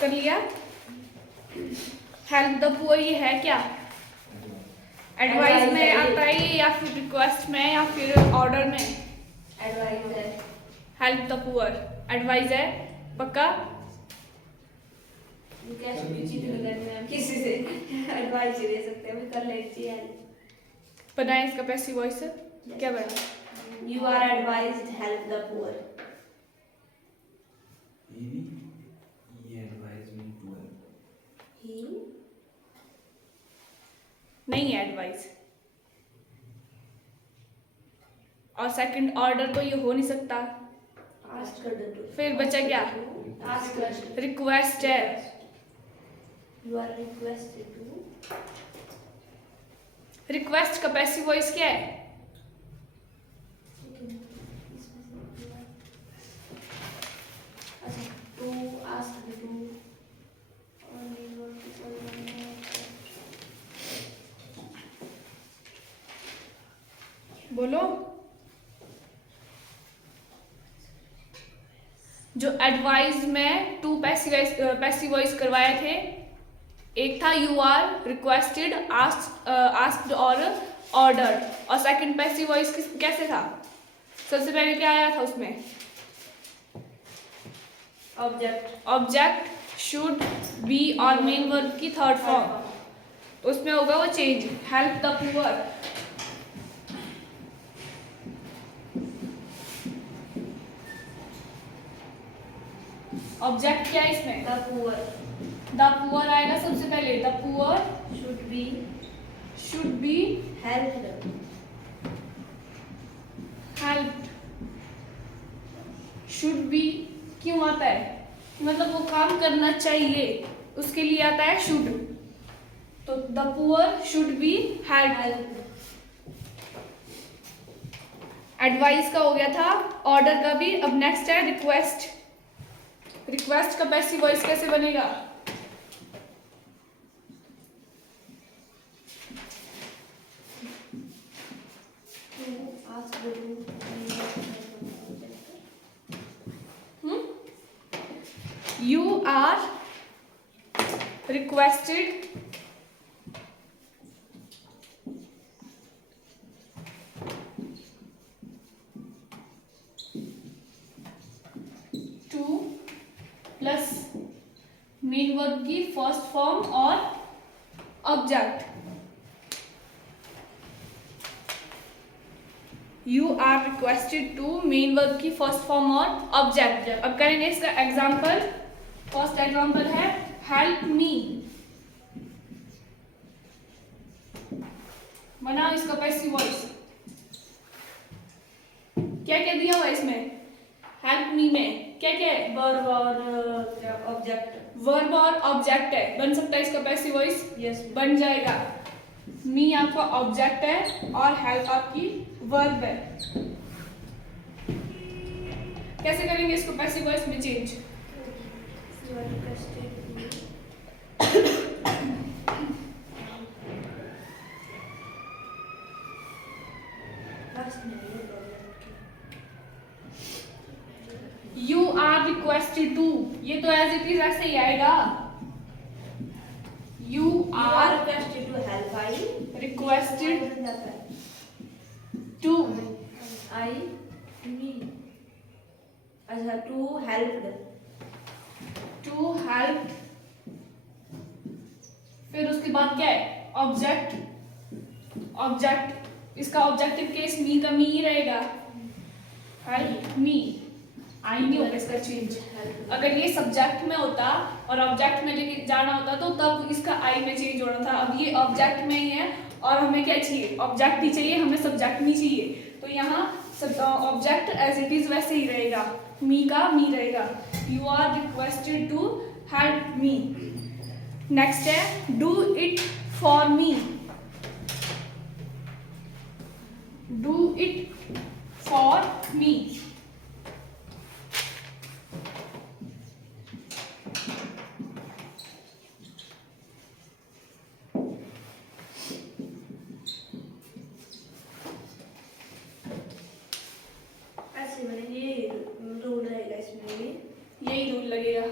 कर लिया। Help the poor ये है क्या? एडवाइस में आता है या फिर रिक्वेस्ट में या फिर ऑर्डर में? एडवाइस है। हेल्प द पुअर एडवाइस है पक्का? कैश भी में किसी से एडवाइस ही दे सकते हैं, कर लेती है। बनाए इसका पैसिव वॉइस क्या बना? You are advised help the poor. नहीं है एडवाइस, और सेकंड ऑर्डर तो ये हो नहीं सकता। फिर बचा क्या? रिक्वेस्ट है। You are requested to. Request का पैसिव वॉइस क्या है? To ask to. बोलो। जो एडवाइस में टू पैसिव वॉइस करवाए थे, एक था यू आर रिक्वेस्टेड, आस्क्ड और ऑर्डर्ड, और सेकंड पैसिव वॉइस कैसे था? सबसे पहले क्या आया था उसमें? ऑब्जेक्ट शुड बी और मेन वर्ब की थर्ड फॉर्म, उसमें होगा वो change help the poor. Object क्या है इसमें? The poor. द पुअर आएगा सबसे पहले। The poor should be helped. Helped. Should be क्यों आता है? मतलब वो काम करना चाहिए, उसके लिए आता है शुड। तो the poor should be helped. Advice का हो गया था, ऑर्डर का भी। अब नेक्स्ट है रिक्वेस्ट। रिक्वेस्ट का पैसिव वॉइस कैसे बनेगा? You are requested to plus main verb की फर्स्ट फॉर्म और object. You are requested to main verb की फर्स्ट फॉर्म और ऑब्जेक्ट। अब करेंगे इसका एग्जाम्पल। फर्स्ट एग्जाम्पल है हेल्प मी। बनाओ इसका पैसिव वॉइस। क्या क्या दिया हुआ है इसमें? हेल्प मी में क्या क्या है? वर्ब और ऑब्जेक्ट। वर्ब और ऑब्जेक्ट है। बन सकता है इसका पैसिव वॉइस? यस, बन जाएगा। मी आपका ऑब्जेक्ट है और हेल्प आपकी वर्ब है। कैसे करेंगे इसको पैसिव वॉइस में change? You are requested to, ये तो एज इट इज ऐसे ही आएगा। You are requested to help. I requested to I me. अच्छा, टू हेल्प्ड। To help. फिर उसके बाद क्या है? ऑब्जेक्ट। ऑब्जेक्ट, इसका ऑब्जेक्टिव केस मी का मी ही रहेगा। Help me. आई नहीं होगा इसका चेंज। अगर ये सब्जेक्ट में होता और ऑब्जेक्ट में लेके जाना होता तो तब इसका आई में चेंज होना था। अब ये ऑब्जेक्ट में ही है और हमें क्या चाहिए? ऑब्जेक्ट ही चाहिए, हमें सब्जेक्ट नहीं चाहिए। तो यहाँ ऑब्जेक्ट एज इट इज वैसे ही रहेगा, मी का मी रहेगा। You are requested to help me. Next है do it for me. Do it for me. ऐसे मैंने ये रूल रहेगा इसमें भी। यही रूल लगेगा।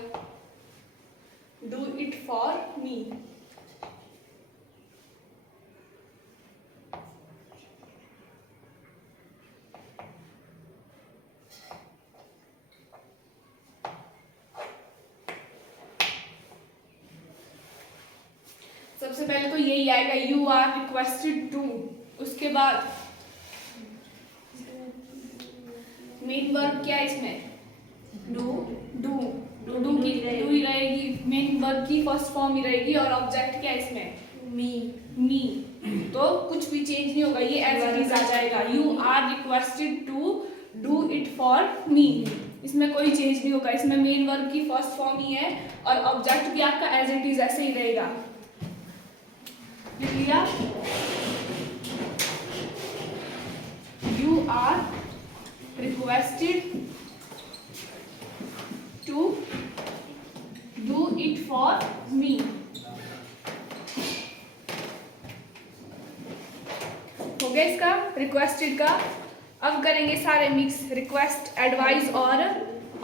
सबसे पहले तो यही आएगा, यू आर रिक्वेस्टेड टू। उसके बाद मेन वर्ब क्या है इसमें? डू। डू। डू की डू ही रहेगी, मेन वर्ब की फर्स्ट फॉर्म ही रहेगी। और ऑब्जेक्ट क्या है इसमें? मी। मी। तो कुछ भी चेंज नहीं होगा, ये एज इट इज आ जाएगा। You are requested to do it for me. इसमें कोई चेंज नहीं होगा, इसमें मेन वर्ब की फर्स्ट फॉर्म ही है और ऑब्जेक्ट भी आपका एज इट इज ऐसे ही रहेगा। लिख लिया? You are requested to do it for me. हो गया इसका रिक्वेस्टेड का। अब करेंगे सारे मिक्स, रिक्वेस्ट, एडवाइस और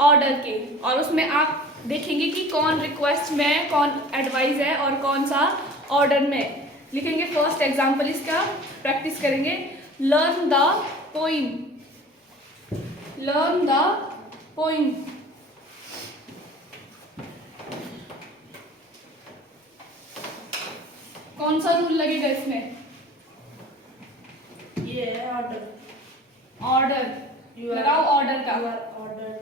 ऑर्डर के। और उसमें आप देखेंगे कि कौन रिक्वेस्ट में है, कौन एडवाइस है और कौन सा ऑर्डर में। लिखेंगे फर्स्ट एग्जांपल इसका, प्रैक्टिस करेंगे। Learn the poem. Learn the poem. कौन सा रूल लगेगा इसमें? ये है ऑर्डर। ऑर्डर लगाओ, ऑर्डर का। ऑर्डर।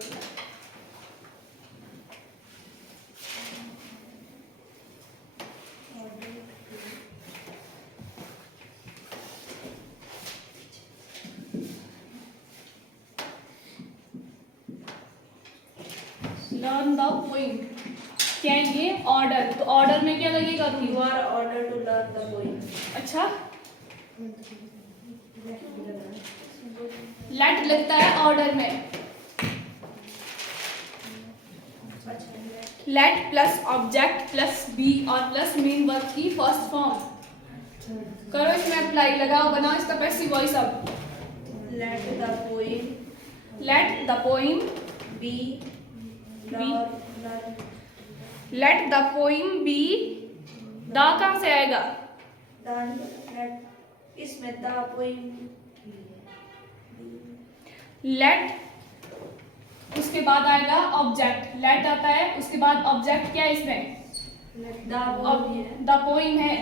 लर्न द पोइम क्या है ये? ऑर्डर। तो ऑर्डर में क्या लगेगा? You are order to learn the poem. अच्छा, लेट लगता है ऑर्डर में। Let plus object plus be और प्लस मेन वर्ब की फर्स्ट फॉर्म। करो इसमें अप्लाई, लगाओ, बनाओ इसका पैसिव वॉइस। अब let the poem. Let the poem be. Let the poem be. The कहाँ से आएगा? इसमें द पोइम। लेट, उसके बाद आएगा ऑब्जेक्ट। लेट आता है, उसके बाद ऑब्जेक्ट क्या है इसमें? द पोइम है।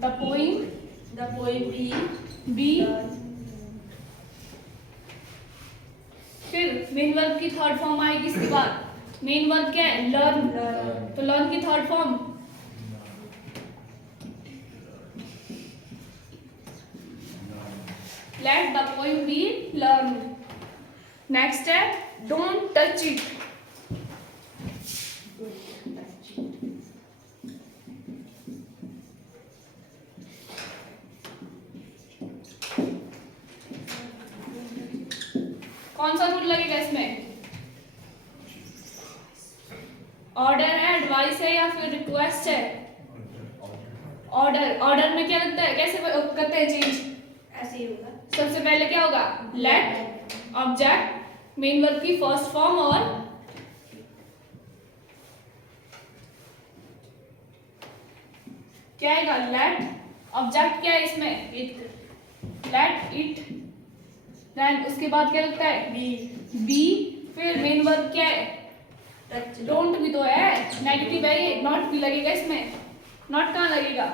The poem. The poem be. फिर मेन वर्ब की थर्ड फॉर्म आएगी इसके बाद। मेन वर्ब क्या है? लर्न। तो लर्न की third form late the poem be learn. Next है डोंट टच इट। कौन सा रूल लगेगा इसमें? ऑर्डर है, एडवाइस है या फिर रिक्वेस्ट है? ऑर्डर। ऑर्डर में क्या लगता है, कैसे करते हैं चेंज? ऐसे ही होगा। सबसे पहले क्या होगा? लेट ऑब्जेक्ट मेन वर्ब की फर्स्ट फॉर्म और क्या आएगा? लेट ऑब्जेक्ट क्या है इसमें? इट। Let it. देन उसके बाद क्या लगता है? बी। बी। फिर मेन वर्ब क्या है? टच। डोंट भी तो है, नेगेटिव है ये, नॉट भी लगेगा इसमें। नॉट कहाँ लगेगा?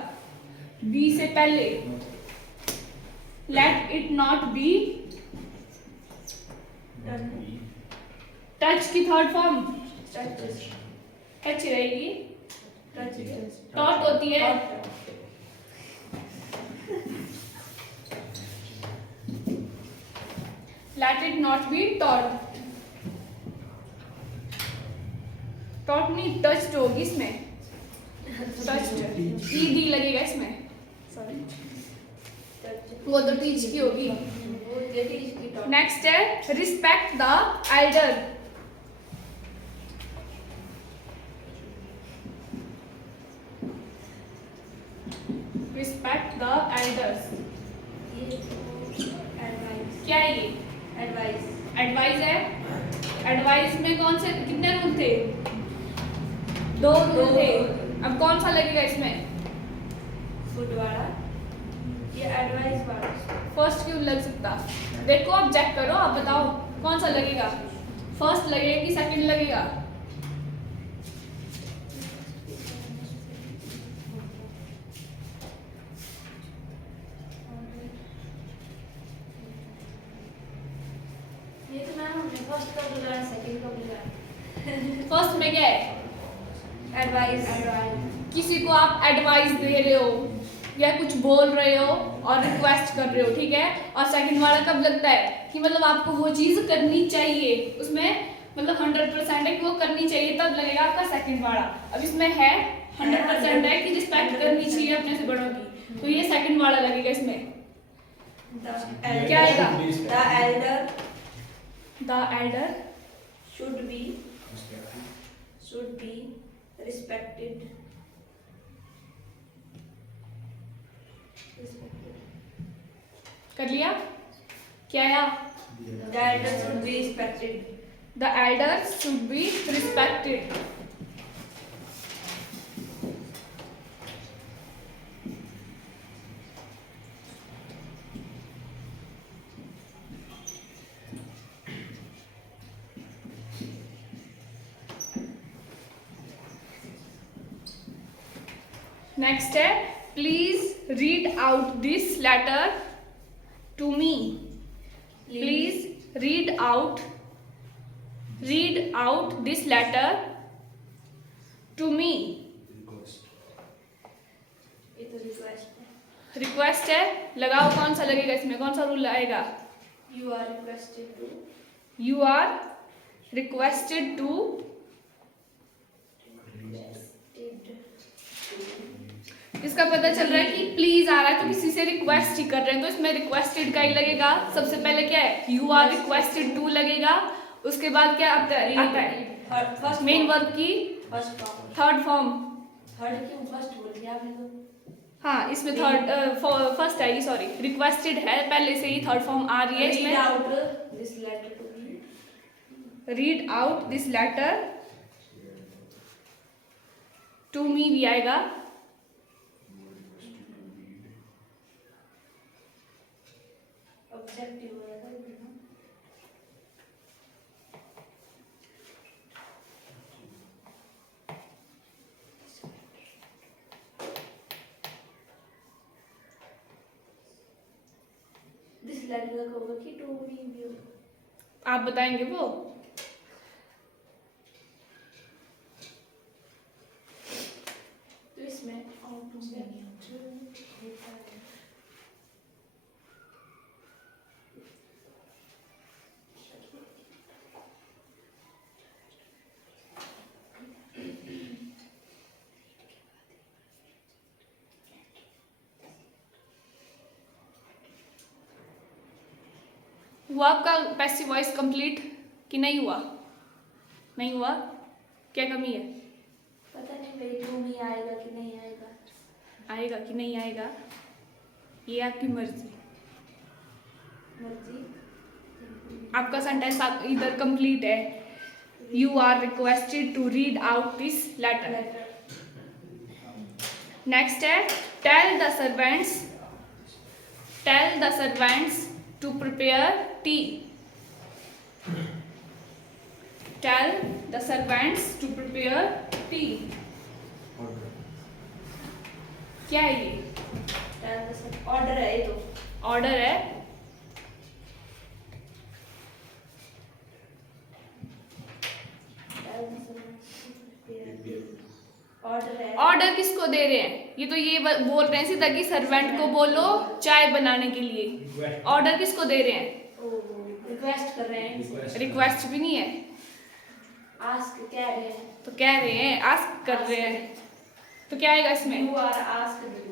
बी से पहले। Let it not be. Touch की थर्ड फॉर्म टच रहेगी। टॉट होती है। Let it not be taught. Taught नहीं, टच्ड होगी इसमें। टच्ड ई डी लगेगा इसमें। सॉरी, वो तो टीच की होगी। नेक्स्ट है respect the Elder. Respect the elders. क्या है ये? एडवाइस। एडवाइस है। एडवाइस में कौन से कितने रूल थे? 2 रूल थे। अब कौन सा लगेगा इसमें? गुड वाला। ये एडवाइस वाला। फर्स्ट क्यों लग सकता? देखो, अब चेक करो, आप बताओ कौन सा लगेगा। फर्स्ट लगेगा कि सेकंड लगेगा? फर्स्ट कब लगाना सेकंड कब लगाना? फर्स्ट में क्या है? एडवाइस। किसी को आप एडवाइस दे रहे हो या कुछ बोल रहे हो और रिक्वेस्ट कर रहे हो, ठीक है। और सेकंड वाला कब लगता है कि मतलब आपको वो चीज करनी चाहिए, उसमें मतलब 100% है कि वो करनी चाहिए, तब लगेगा आपका सेकंड वाला। अब इसमें है 100% है कि रिस्पेक्ट करनी चाहिए अपने से बड़ों की, तो ये सेकंड वाला लगेगा इसमें। क्या आएगा? The Elder should be respected. कर लिया? क्या आया? The elder should be respected. The elder should be respected. Next है, please read out this letter to me. Please read out this letter to me. ये तो रिक्वेस्ट है। Request है, लगाओ कौन सा लगेगा इसमें, कौन सा रूल आएगा? You are requested to. You are requested to. इसका पता चल रहा है कि प्लीज आ रहा है तो किसी से रिक्वेस्ट ही कर रहे हैं, तो इसमें रिक्वेस्टेड का ही लगेगा। सबसे पहले क्या है? यू आर रिक्वेस्टेड टू लगेगा। उसके बाद क्या आता है? मेन वर्ब की थर्ड फॉर्म। थर्ड क्यों फर्स्ट बोल दिया आपने तो? हाँ, इसमें थर्ड फर्स्ट है, सॉरी रिक्वेस्टेड है, पहले से ही थर्ड फॉर्म आ रही है इसमें। Read out this letter to me. Read out this letter to me भी आएगा। Objective होगा ना? This letter का होगा कि to me भी होगा? आप बताएंगे वो। तो इसमें out to me होता है। हुआ आपका पैसिव वॉइस कंप्लीट कि नहीं हुआ? नहीं हुआ? क्या कमी है? पता नहीं भाई to me आएगा कि नहीं आएगा। आएगा कि नहीं आएगा, ये आपकी मर्जी। आपका सेंटेंस आप इधर कंप्लीट है। You are requested to read out this letter. Next है, tell the servants to prepare tea. Tell the servants to prepare tea. क्या है ये? ऑर्डर है ये तो। ऑर्डर है। ऑर्डर है। ऑर्डर किसको दे रहे हैं? ये तो ये बोल रहे हैं सीधा कि सर्वेंट को बोलो चाय बनाने के लिए। ऑर्डर किसको दे रहे हैं? रिक्वेस्ट कर रहे हैं। रिक्वेस्ट भी नहीं है, आस्क कह रहे हैं। तो कह रहे हैं, आस्क कर रहे हैं, तो क्या आएगा इसमें? You are asked to.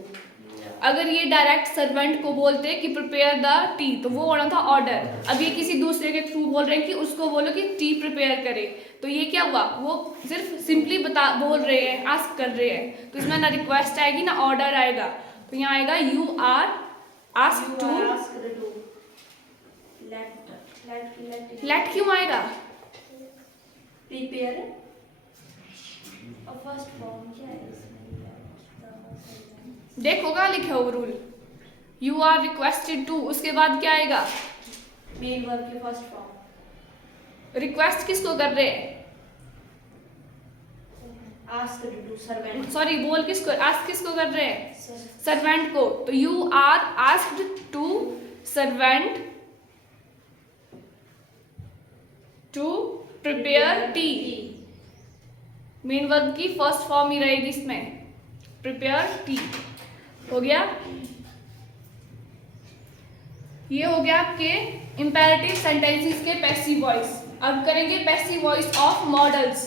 अगर ये डायरेक्ट सर्वेंट को बोलते कि प्रिपेयर द टी, तो वो होना था ऑर्डर। अब ये किसी दूसरे के थ्रू बोल रहे हैं कि उसको बोलो कि टी प्रिपेयर करे, तो ये क्या हुआ? वो सिर्फ सिंपली बोल रहे हैं, आस्क कर रहे हैं, तो इसमें ना रिक्वेस्ट आएगी ना ऑर्डर आएगा। तो यहाँ आएगा you are asked to. Let क्यों आएगा? प्रिपेयर और फर्स्ट फॉर्म क्या है इसमें? देखो क्या लिखे हो rule, you are requested to, उसके बाद क्या आएगा? मेन वर्ब के फर्स्ट फॉर्म। रिक्वेस्ट किसको कर रहे हैं? Asked to servant. सॉरी, बोल किसको, आस्क किसको कर रहे हैं? सर्वेंट को। तो you are asked to servant to prepare tea. Main verb की फर्स्ट फॉर्म ही रहेगी इसमें, प्रिपेयर टी। हो गया, ये हो गया आपके इंपेरेटिव सेंटेंसेस के पैसिव वॉइस। अब करेंगे पैसिव वॉइस ऑफ मॉडल्स।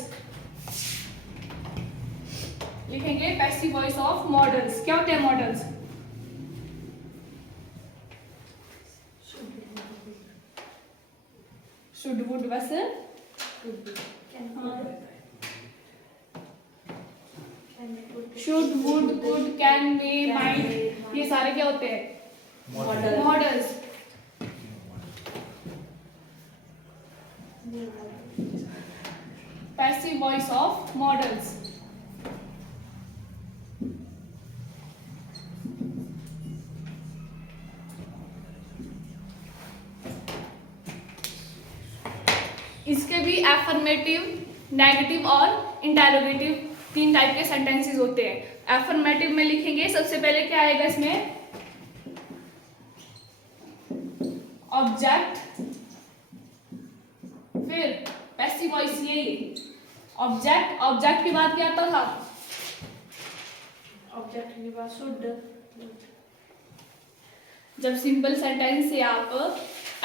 लिखेंगे पैसिव वॉइस ऑफ मॉडल्स। क्या होते हैं मॉडल्स? शुड वुड बस should would could can may might, ये सारे क्या होते हैं? Models. Passive voice of models. इसके भी एफर्मेटिव, नेगेटिव और इंटेरोगेटिव 3 टाइप के सेंटेंसेस होते हैं। एफर्मेटिव में लिखेंगे सबसे पहले क्या आएगा इसमें? ऑब्जेक्ट, फिर पैसिव वॉइस यही ऑब्जेक्ट। ऑब्जेक्ट के बाद क्या आता था? ऑब्जेक्ट के बाद शुड। जब सिंपल सेंटेंस से आप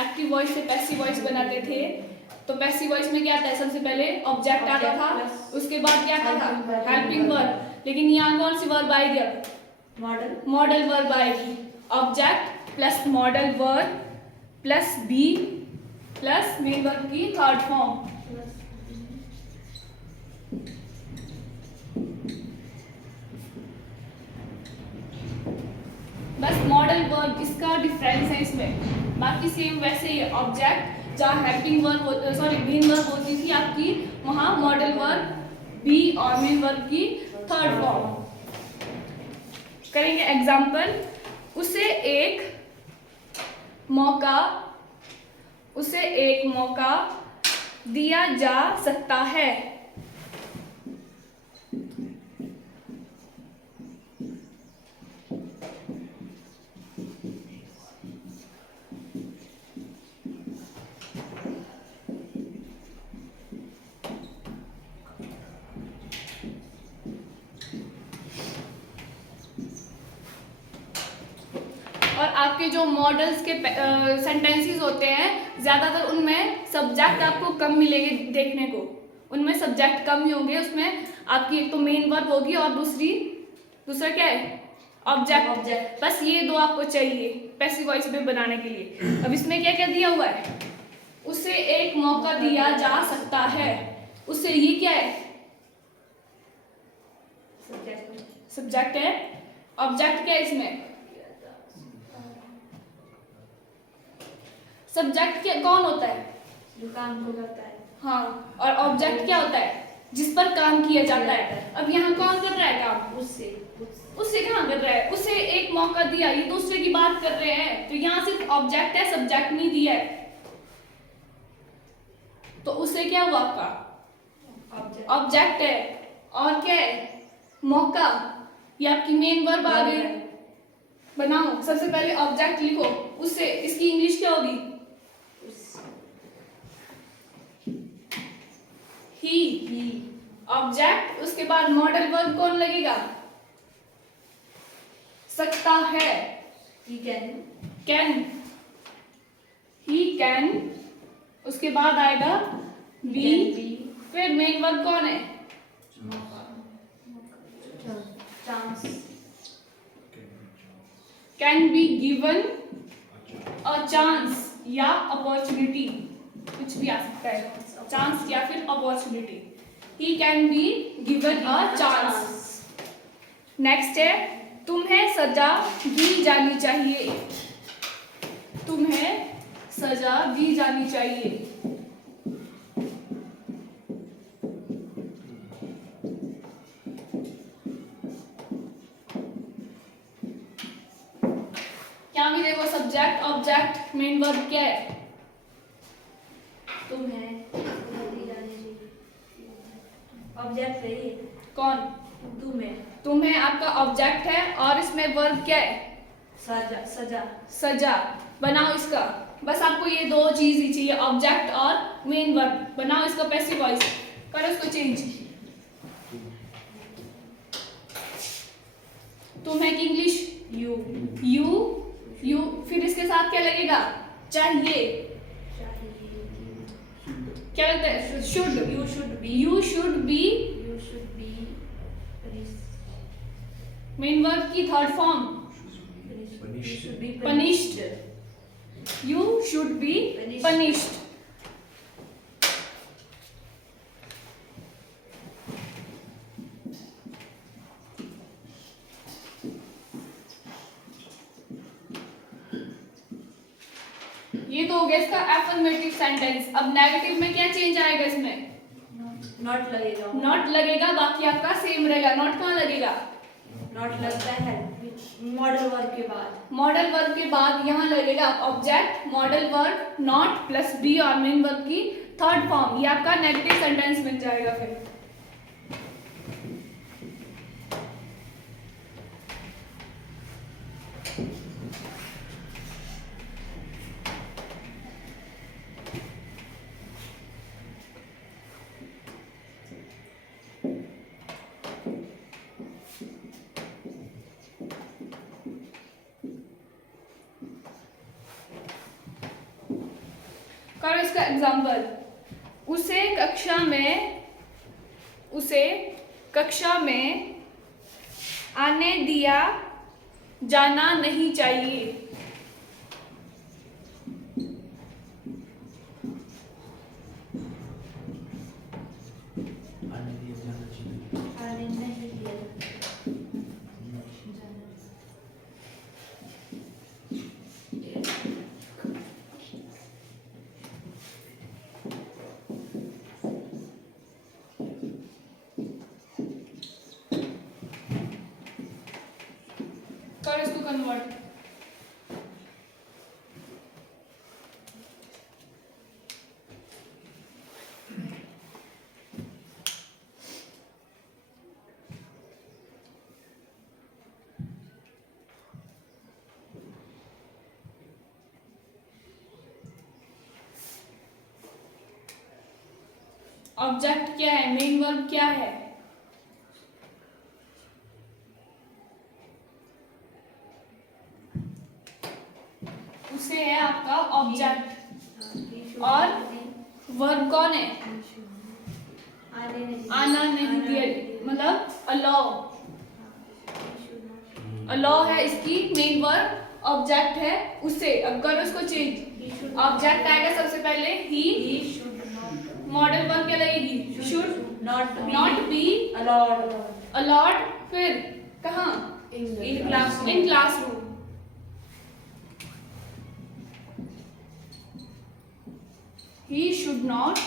एक्टिव वॉइस से पैसिव वॉइस बनाते थे तो पैसिव वॉइस में क्या आता है? सबसे पहले ऑब्जेक्ट आता था, उसके बाद क्या आता था? Helping verb. लेकिन यहाँ कौन सी वर्ब आएगी? अब मॉडल वर्ब आएगी। Object plus modal verb plus be plus main verb की थर्ड फॉर्म। बस मॉडल वर्ब इसका डिफरेंस है इसमें, बाकी सेम वैसे ही। ऑब्जेक्ट जहाँ helping verb sorry main verb होती थी आपकी, वहाँ मॉडल वर्ब बी और मेन वर्ब की थर्ड फॉर्म। करेंगे एग्जाम्पल। उसे एक मौका दिया जा सकता है। और आपके जो मॉडल्स के सेंटेंसेस होते हैं ज़्यादातर उनमें सब्जेक्ट आपको कम मिलेंगे देखने को। उनमें सब्जेक्ट कम ही होंगे। उसमें आपकी एक तो मेन वर्ब होगी और दूसरा क्या है? ऑब्जेक्ट। बस ये दो आपको चाहिए पैसिव वॉइस में बनाने के लिए। अब इसमें क्या क्या दिया हुआ है? उसे एक मौका दिया जा सकता है। उससे ये क्या है? सब्जेक्ट है। ऑब्जेक्ट क्या है इसमें? सब्जेक्ट क्या कौन होता है? जो काम को करता है। हाँ, और ऑब्जेक्ट क्या होता है? जिस पर काम किया जाता है। अब यहाँ कौन कर रहा है काम? उससे कहाँ कर रहा है? उसे एक मौका दिया, ये दूसरे की बात कर रहे हैं। तो यहाँ सिर्फ ऑब्जेक्ट है, सब्जेक्ट नहीं दिया है। तो उससे क्या हुआ आपका? ऑब्जेक्ट है। और क्या है? मौका। ये आपकी मेन वर्ब आ गई। बनाओ, सबसे पहले ऑब्जेक्ट लिखो। उससे इसकी इंग्लिश क्या होगी? ही। ऑब्जेक्ट, उसके बाद मॉडल वर्ब कौन लगेगा? सकता है। He can. He can. उसके बाद आएगा बी। फिर मेन वर्ब कौन है? Chance. Can be given a chance या अपॉर्चुनिटी, कुछ भी आ सकता है। चांस या फिर opportunity. He can be given a chance. Next है तुम्हें सजा दी जानी चाहिए। तुम्हें सजा दी जानी चाहिए। क्या भी देखो, सब्जेक्ट, ऑब्जेक्ट, मेन वर्ब क्या है? ऑब्जेक्ट है ये। कौन? तुम्हें आपका ऑब्जेक्ट है और इसमें वर्ब क्या है? सजा। सजा। बनाओ इसका बस आपको ये दो चीज ही चाहिए, ऑब्जेक्ट और मेन वर्ब। बनाओ इसका पैसिव वॉइस, करो इसको चेंज। तुम है कि इंग्लिश, यू यू, फिर इसके साथ क्या लगेगा, चाहिए, क्या लगता है, should, you should be you should be main verb की third form punished, you should be punished। ये तो हो गया इसका एफर्मेटिव सेंटेंस। अब नेगेटिव में क्या चेंज आएगा, इसमें नॉट लगेगा, नॉट लगेगा, बाकी आपका सेम रहेगा। नॉट कहाँ लगेगा, नॉट लगता है मॉडल वर्ब के बाद, मॉडल वर्ब के बाद यहाँ लगेगा object, modal verb, not plus be और मेन वर्ब की थर्ड फॉर्म। ये आपका नेगेटिव सेंटेंस बन जाएगा। फिर करो इसका एग्जाम्पल। उसे कक्षा में आने दिया जाना नहीं चाहिए। आने नहीं दिया करो इसको कन्वर्ट। ऑब्जेक्ट क्या है, मेन वर्ब क्या है, उसे है आपका ऑब्जेक्ट, और वर्ब कौन है, आना नहीं दिया, मतलब अलाउ। अलाउ है इसकी मेन वर्ब, ऑब्जेक्ट है उसे। अब करो इसको चेंज। ऑब्जेक्ट आएगा सबसे पहले ही, मॉडल वर्ब क्या लगेगी, शुड नॉट बी अलाउड, फिर कहाँ, in class in classroom. He should not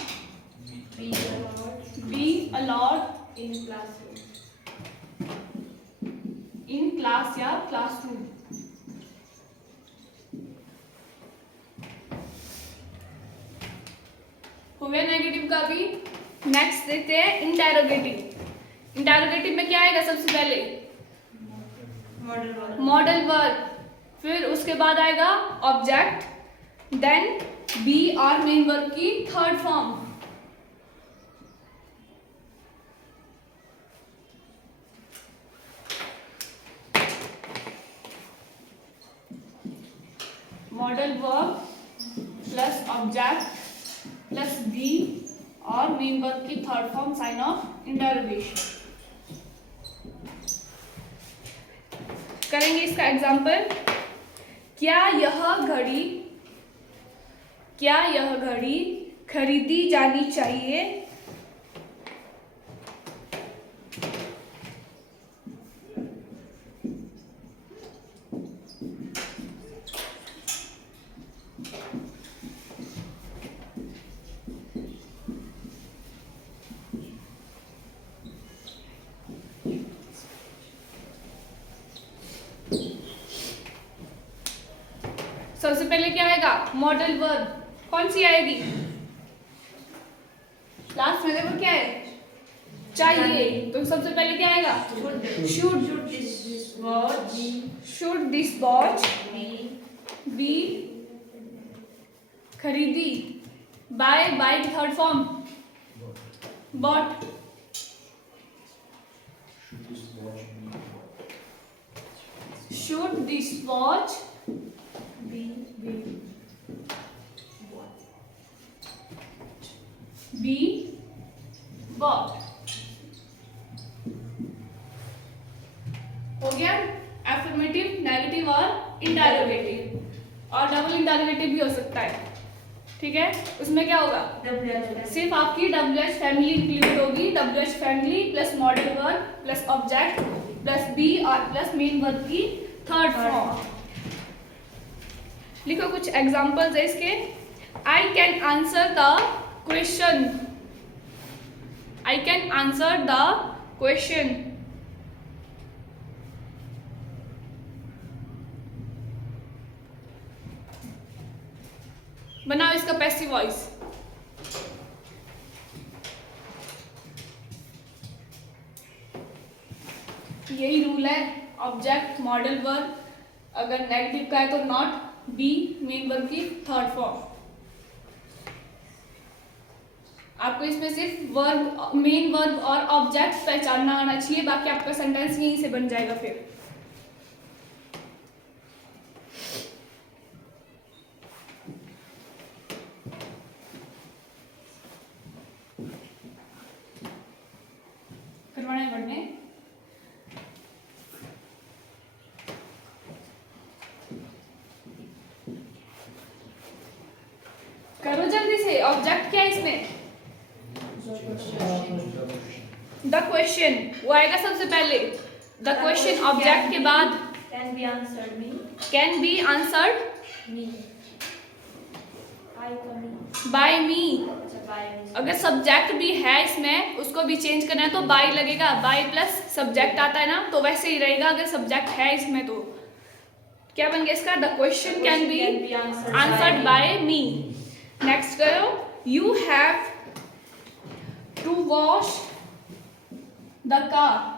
be allowed in classroom, in class या classroom। हो गया नेगेटिव का भी। नेक्स्ट देखते हैं इंटेरोगेटिव। इंटेरोगेटिव में क्या आएगा सबसे पहले, मॉडल वर्ब, फिर उसके बाद आएगा ऑब्जेक्ट, देन बी और मेन वर्ब की third form. Modal verb plus object plus be और मेन वर्ब की third form, sign of interrogation. करेंगे इसका एग्जाम्पल। क्या यह घड़ी खरीदी जानी चाहिए, सबसे पहले क्या आएगा, मॉडल वर्ब। कौन सी आएगी, लास्ट में देखो क्या है, चाहिए। तो सबसे पहले क्या आएगा, शुड दिस वॉच बी खरीदी. Buy की third form bought. Should this watch be be bought? हो गया. एफर्मेटिव, नेगेटिव और इंटरोगेटिव. और डबल इंटरोगेटिव भी हो सकता है. ठीक है. उसमें क्या होगा? सिर्फ आपकी WH फैमिली इंक्लूड होगी. WH family plus modal verb plus object plus be और प्लस मेन वर्ब की थर्ड फॉर्म. लिखो कुछ एग्जांपल्स है इसके. I can answer the question. I can answer the question. बनाओ इसका पैसिव वॉइस. यही रूल है. ऑब्जेक्ट मॉडल वर्ब, अगर नेगेटिव का है तो नॉट, बी मेन वर्ब की थर्ड फॉर्म. आपको इसमें सिर्फ वर्ब, मेन वर्ब और ऑब्जेक्ट पहचानना आना चाहिए. बाकी आपका सेंटेंस यहीं से बन जाएगा. फिर करवाना पढ़ने. करो जल्दी से. ऑब्जेक्ट क्या है इसमें? The question. वो आएगा सबसे पहले. द क्वेश्चन ऑब्जेक्ट के बाद can be answered me. Can be answered me. I का मी. बाय मी. अच्छा बाय मी. अगर सब्जेक्ट भी है इसमें, उसको भी चेंज करना है तो बाय लगेगा. बाय प्लस सब्जेक्ट आता है ना, तो वैसे ही रहेगा. अगर सब्जेक्ट है इसमें तो क्या बन गया इसका? The question can be answered by me. Next करो. You have to wash the car.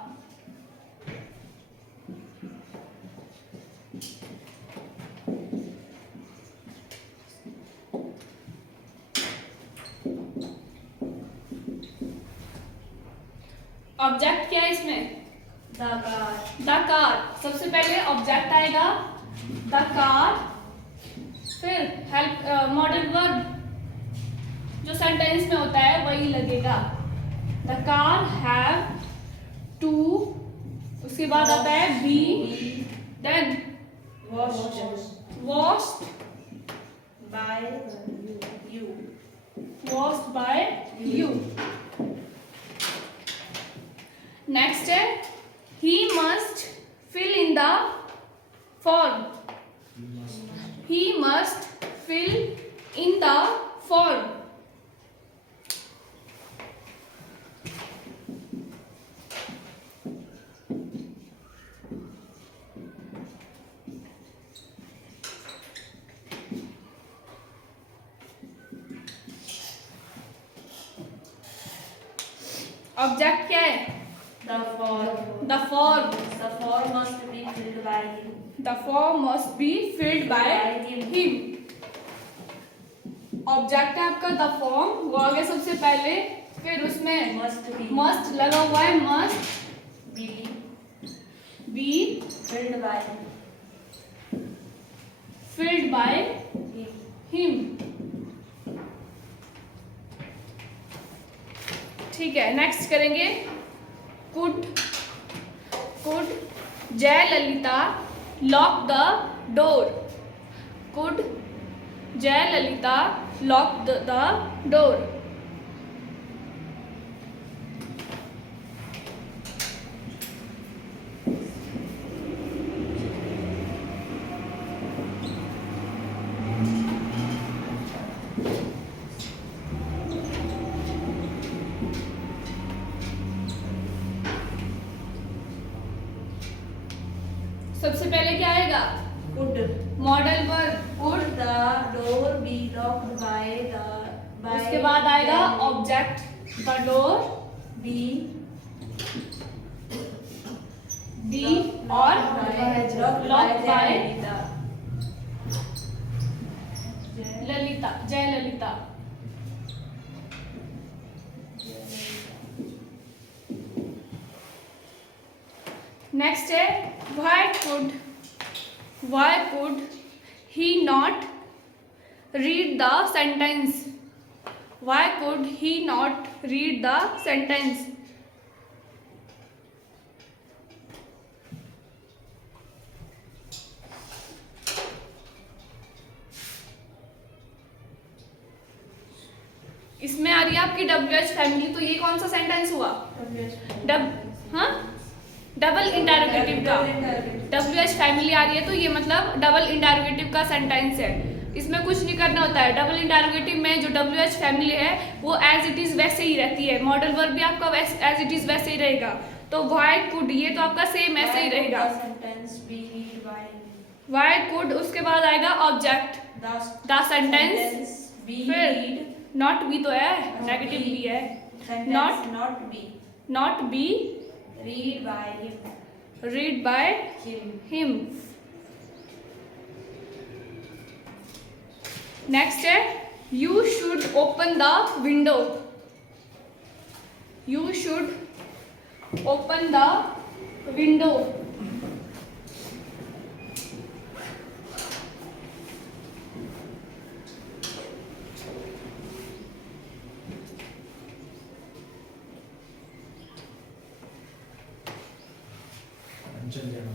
Object क्या है इसमें? The car. The car. सबसे पहले ऑब्जेक्ट आएगा द कार, फिर हेल्प मॉडल वर्ब जो सेंटेंस में होता है वही लगेगा. द कार हैव टू, उसके बाद आता है be, then washed by you. Washed by you. Next है he must fill in the form. He must fill in the form. Object क्या है? The form. The form. The form must be filled by him. The form must be filled by him. Object है आपका the form, वो आ गया सबसे पहले. फिर उसमें मस्ट लगा हुआ है. Must be filled by filled by him. ठीक है. नेक्स्ट करेंगे. Could Jayalalitha lock the door? Could Jayalalitha lock the door? सबसे पहले क्या आएगा? Could modal verb. could the door be locked by the by उसके बाद आएगा ऑब्जेक्ट द डोर, be और locked locked by the Lalita, जय ललिता। नेक्स्ट है why could he not read the sentence? Why could he not read the sentence? इसमें आ रही है आपकी WH फैमिली, तो ये कौन सा सेंटेंस हुआ? हाँ, डबल इंटरोगेटिव का WH फैमिली आ रही है, तो ये मतलब डबल इंटरोगेटिव का सेंटेंस है। इसमें कुछ नहीं करना होता है। डबल इंटरोगेटिव में जो WH फैमिली है वो एज इट इज वैसे ही रहती है। मॉडल वर्ब भी आपका एज इट इज वैसे ही रहेगा। तो why could ये तो आपका सेम ऐसे ही रहेगा। why could उसके बाद आएगा ऑब्जेक्ट द सेंटेंस, फिर नॉट बी तो है, नेगेटिव भी है। Not be read by him। Next है you should open the window। you should open the window। चल जाना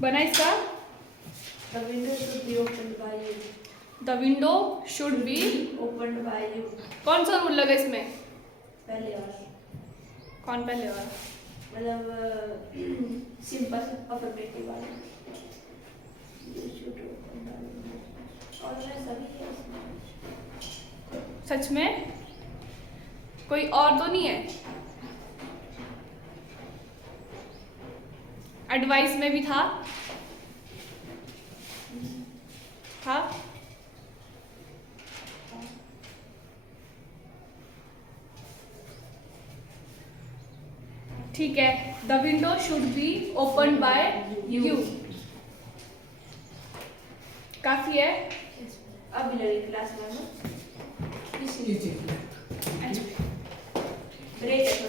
बना इसका The window should be opened by you। The window should be Opened by you। कौन सा rule लगा इसमें? पहले वाला कौन पहले वाला? मतलब सिंपल अफर्मेटिव वाला। You should open the window। और मैं सभी है इसमें। सच में कोई और तो नहीं है? एडवाइस में भी था? ठीक है, the window should be open by you. काफी है। अब लगी क्लास में इसी अच्छा। ब्रेक